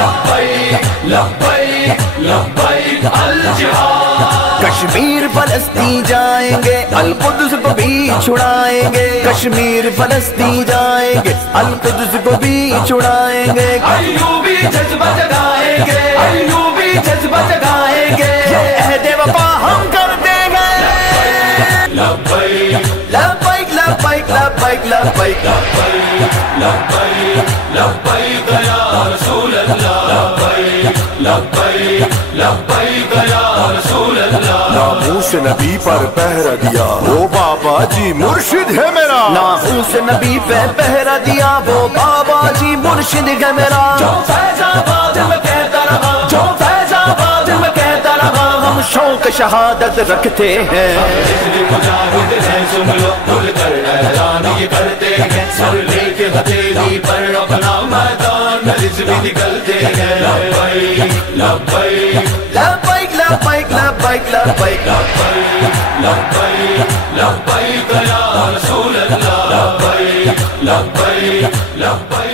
لبیک لبیک لبیک الجہاد۔ کشمیر فلسطین جائیں گے القدس کو بھی چھڑائیں گے، کشمیر فلسطین جائیں گے القدس کو بھی چھڑائیں گے، ایوبی جذبہ جگائیں گے، ایوبی جذبہ جگائیں گے، عہد وفا ہم کر دیں گے۔ لبیک لبیک لبیک لبیک لبیک لبیک لبیک لبیک یا رسول اللہ، لبیک لبیک لبیک یا رسول اللہ۔ ناموس نبی پر پہرا دیا وہ بابا جی مرشد ہے میرا، ناموس نبی پہ پہرا دیا وہ بابا جی مرشد ہے میرا، جو فیض آباد میں کہتا رہا، جو فیض آباد میں کہتا رہا، ہم شوق شہادت رکھتے ہیں۔ مجاہد ہیں سن لو کھل کر اعلان یہ کرتے ہیں، سر لے کے ہتھیلی پر اپنا میدان میں رزق نکلتے ہیں۔ لبیک لبیک لبیک لبیک لبیک لبیک لبیک لبیک لبیک یا رسول اللہ، لبیک لبیک لبیک